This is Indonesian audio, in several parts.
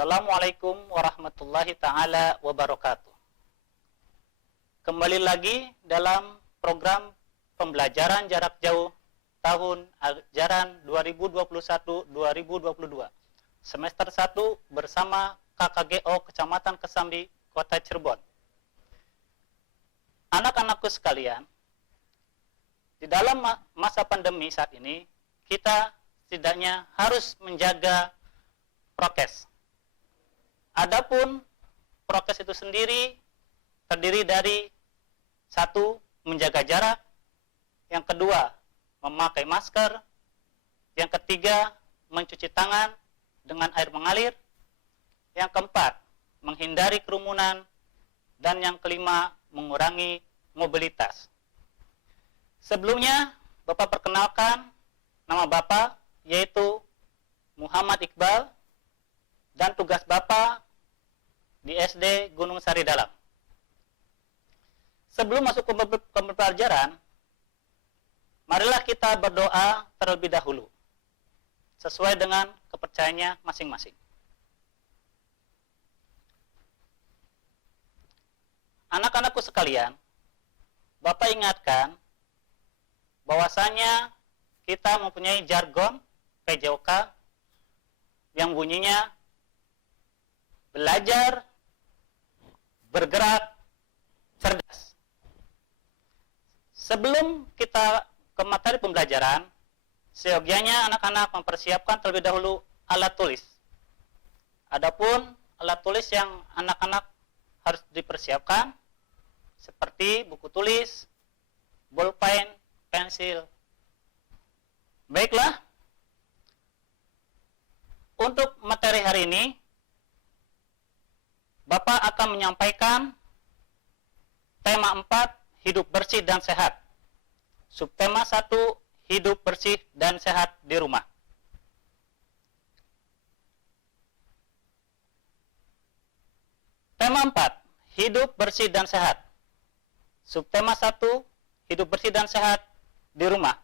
Assalamualaikum warahmatullahi ta'ala wabarakatuh. Kembali lagi dalam program pembelajaran jarak jauh tahun ajaran 2021-2022 semester 1 bersama KKGO Kecamatan Kesambi, Kota Cirebon. Anak-anakku sekalian, di dalam masa pandemi saat ini kita setidaknya harus menjaga prokes. Adapun prokes itu sendiri terdiri dari satu, menjaga jarak, yang kedua, memakai masker, yang ketiga, mencuci tangan dengan air mengalir, yang keempat, menghindari kerumunan, dan yang kelima, mengurangi mobilitas. Sebelumnya, Bapak perkenalkan nama Bapak, yaitu Muhammad Iqbal, dan tugas Bapak di SD Gunung Sari Dalam. Sebelum masuk ke pembelajaran, marilah kita berdoa terlebih dahulu, sesuai dengan kepercayaannya masing-masing. Anak-anakku sekalian, Bapak ingatkan bahwasanya kita mempunyai jargon PJOK yang bunyinya belajar, bergerak, cerdas. Sebelum kita ke materi pembelajaran, seyogianya anak-anak mempersiapkan terlebih dahulu alat tulis. Adapun alat tulis yang anak-anak harus dipersiapkan seperti buku tulis, bolpen, pensil. Baiklah, untuk materi hari ini Bapak akan menyampaikan tema 4, hidup bersih dan sehat. Subtema 1, hidup bersih dan sehat di rumah. Tema 4, hidup bersih dan sehat. Subtema 1, hidup bersih dan sehat di rumah.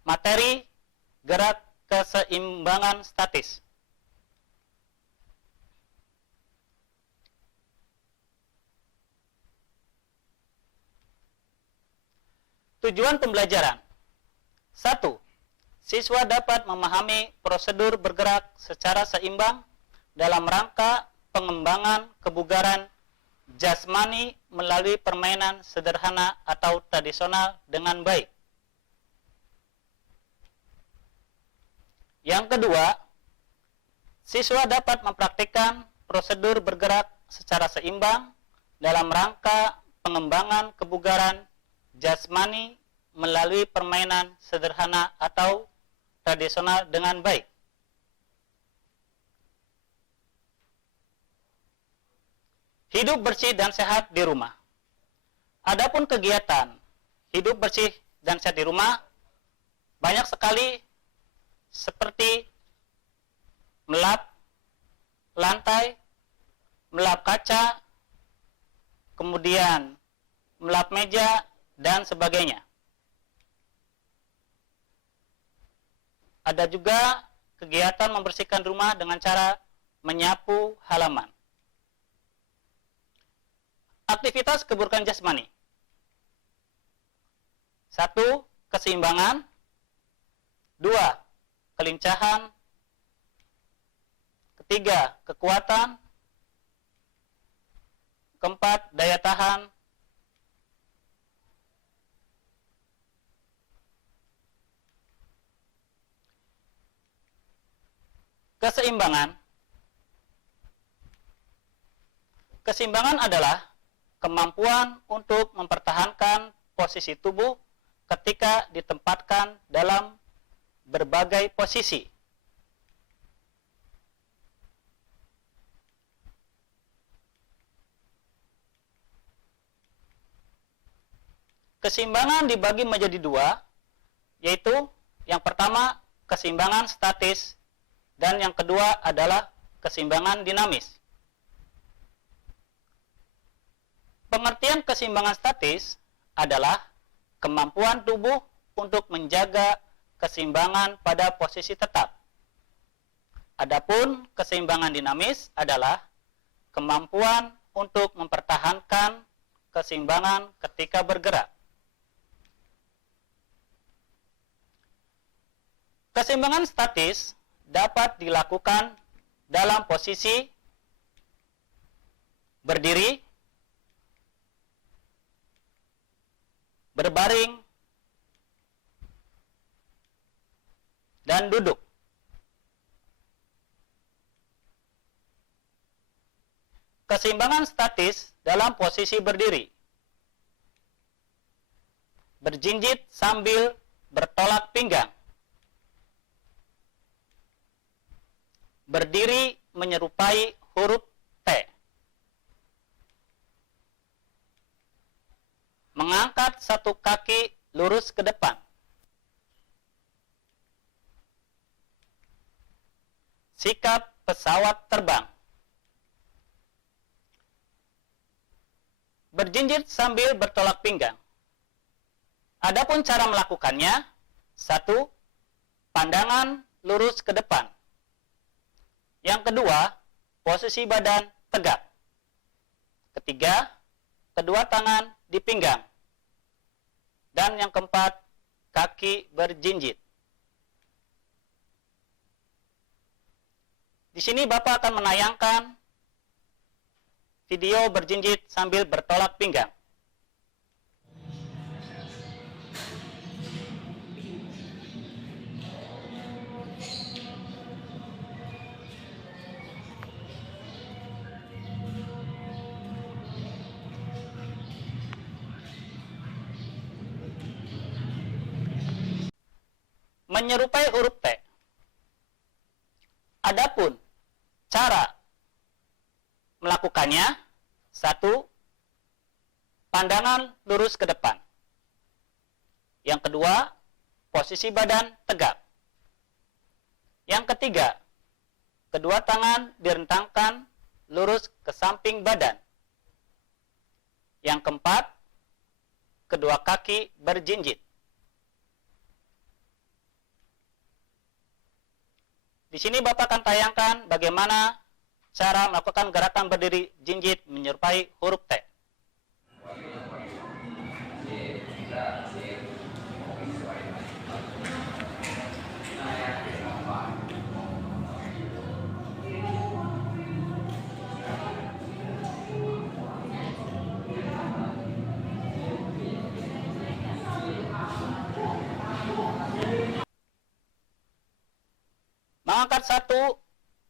Materi, gerak keseimbangan statis. Tujuan pembelajaran. 1. Siswa dapat memahami prosedur bergerak secara seimbang dalam rangka pengembangan kebugaran jasmani melalui permainan sederhana atau tradisional dengan baik. Yang kedua, siswa dapat mempraktikkan prosedur bergerak secara seimbang dalam rangka pengembangan kebugaran jasmani melalui permainan sederhana atau tradisional dengan baik. Hidup bersih dan sehat di rumah. Adapun kegiatan hidup bersih dan sehat di rumah banyak sekali, seperti melap lantai, melap kaca, kemudian melap meja, dan sebagainya. Ada juga kegiatan membersihkan rumah dengan cara menyapu halaman. Aktivitas kebugaran jasmani. 1. Keseimbangan. 2. Kelincahan. 3. Kekuatan. 4. Daya tahan. Keseimbangan. Keseimbangan adalah kemampuan untuk mempertahankan posisi tubuh ketika ditempatkan dalam berbagai posisi. Keseimbangan dibagi menjadi dua, yaitu yang pertama keseimbangan statis dan yang kedua adalah keseimbangan dinamis. Pengertian keseimbangan statis adalah kemampuan tubuh untuk menjaga keseimbangan pada posisi tetap. Adapun keseimbangan dinamis adalah kemampuan untuk mempertahankan keseimbangan ketika bergerak. Keseimbangan statis dapat dilakukan dalam posisi berdiri, berbaring, dan duduk. Keseimbangan statis dalam posisi berdiri. Berjinjit sambil bertolak pinggang. Berdiri menyerupai huruf T. Mengangkat satu kaki lurus ke depan. Sikap pesawat terbang. Berjinjit sambil bertolak pinggang. Adapun cara melakukannya, 1. Pandangan lurus ke depan. Yang kedua, posisi badan tegak. Ketiga, kedua tangan di pinggang. Dan yang keempat, kaki berjinjit. Di sini Bapak akan menayangkan video berjinjit sambil bertolak pinggang. Menyerupai huruf T. Adapun cara melakukannya, 1. Pandangan lurus ke depan. Yang kedua, posisi badan tegak. Yang ketiga, kedua tangan direntangkan lurus ke samping badan. Yang keempat, kedua kaki berjinjit. Di sini Bapak akan tayangkan bagaimana cara melakukan gerakan berdiri jinjit menyerupai huruf T.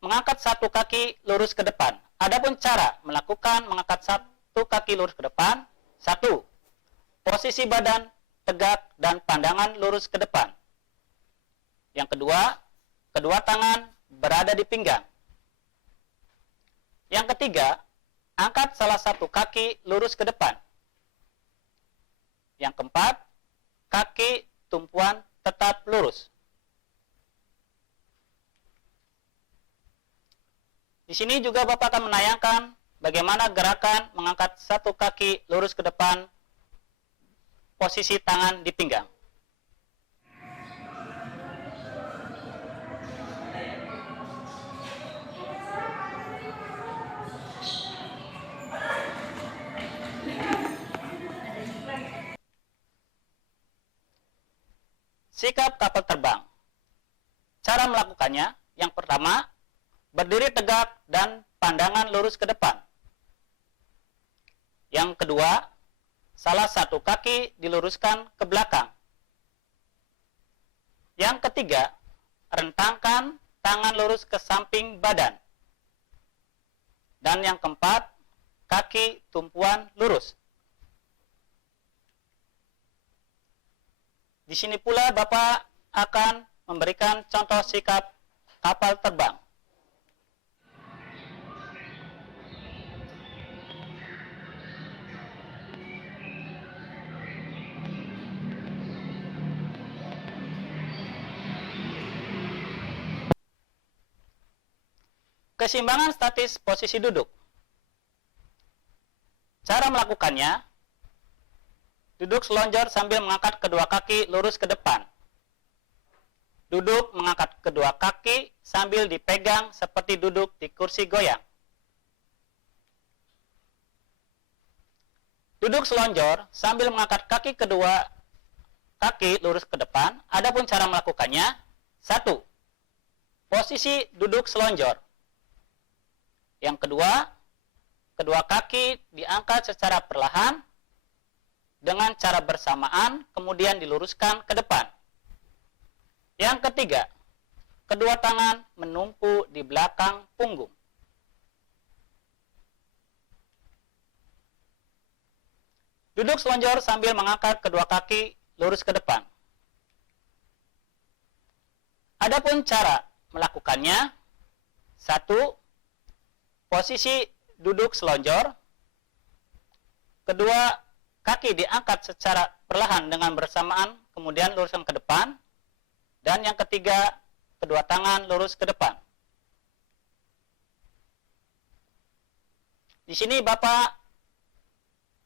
Mengangkat satu kaki lurus ke depan. Adapun cara mengangkat satu kaki lurus ke depan, 1. Posisi badan tegak dan pandangan lurus ke depan. Yang kedua, kedua tangan berada di pinggang. Yang ketiga, angkat salah satu kaki lurus ke depan. Yang keempat, kaki tumpuan tetap lurus. Di sini juga Bapak akan menayangkan bagaimana gerakan mengangkat satu kaki lurus ke depan, posisi tangan di pinggang. Sikap kapal terbang. Cara melakukannya, yang pertama, berdiri tegak dan pandangan lurus ke depan. Yang kedua, salah satu kaki diluruskan ke belakang. Yang ketiga, rentangkan tangan lurus ke samping badan. Dan yang keempat, kaki tumpuan lurus. Di sini pula Bapak akan memberikan contoh sikap kapal terbang. Keseimbangan statis posisi duduk. Cara melakukannya, duduk selonjor sambil mengangkat kedua kaki lurus ke depan. Duduk mengangkat kedua kaki sambil dipegang seperti duduk di kursi goyang. Duduk selonjor sambil mengangkat kedua kaki lurus ke depan. Adapun cara melakukannya, 1. Posisi duduk selonjor. Yang kedua, kedua kaki diangkat secara perlahan dengan cara bersamaan, kemudian diluruskan ke depan. Yang ketiga, kedua tangan menumpu di belakang punggung. Duduk selonjor sambil mengangkat kedua kaki lurus ke depan. Adapun cara melakukannya, 1. Posisi duduk selonjor. Kedua kaki diangkat secara perlahan dengan bersamaan, kemudian luruskan ke depan. Dan yang ketiga, kedua tangan lurus ke depan. Di sini Bapak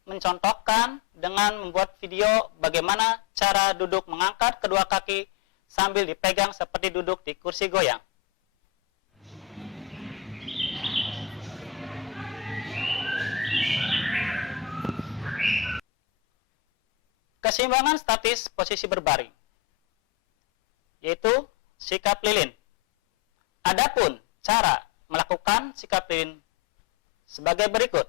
mencontohkan dengan membuat video bagaimana cara duduk mengangkat kedua kaki sambil dipegang seperti duduk di kursi goyang. Keseimbangan statis posisi berbaring, yaitu sikap lilin. Adapun cara melakukan sikap lilin sebagai berikut.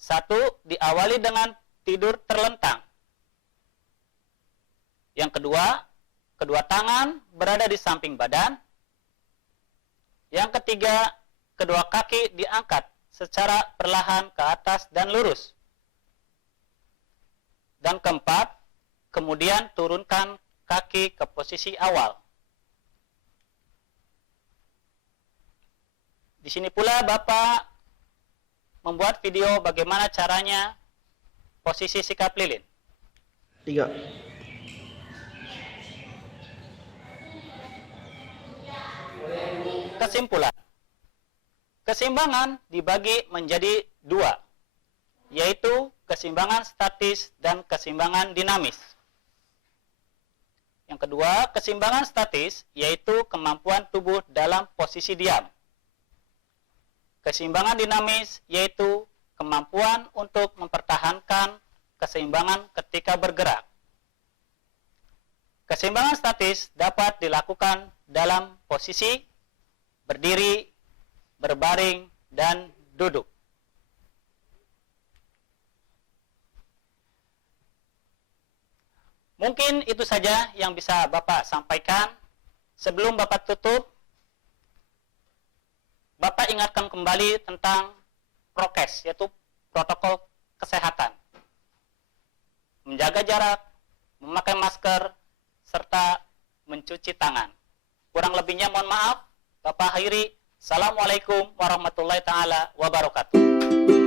1. Diawali dengan tidur terlentang. Yang kedua, kedua tangan berada di samping badan. Yang ketiga, kedua kaki diangkat secara perlahan ke atas dan lurus. Dan keempat, kemudian turunkan kaki ke posisi awal. Di sini pula Bapak membuat video bagaimana caranya posisi sikap lilin. 3. Kesimpulan. Keseimbangan dibagi menjadi 2, yaitu keseimbangan statis dan keseimbangan dinamis. Yang kedua, keseimbangan statis yaitu kemampuan tubuh dalam posisi diam. Keseimbangan dinamis yaitu kemampuan untuk mempertahankan keseimbangan ketika bergerak. Keseimbangan statis dapat dilakukan dalam posisi berdiri, berbaring, dan duduk. Mungkin itu saja yang bisa Bapak sampaikan. Sebelum Bapak tutup, Bapak ingatkan kembali tentang prokes, yaitu protokol kesehatan. Menjaga jarak, memakai masker, serta mencuci tangan. Kurang lebihnya mohon maaf. Bapak akhiri. Assalamualaikum warahmatullahi taala wabarakatuh.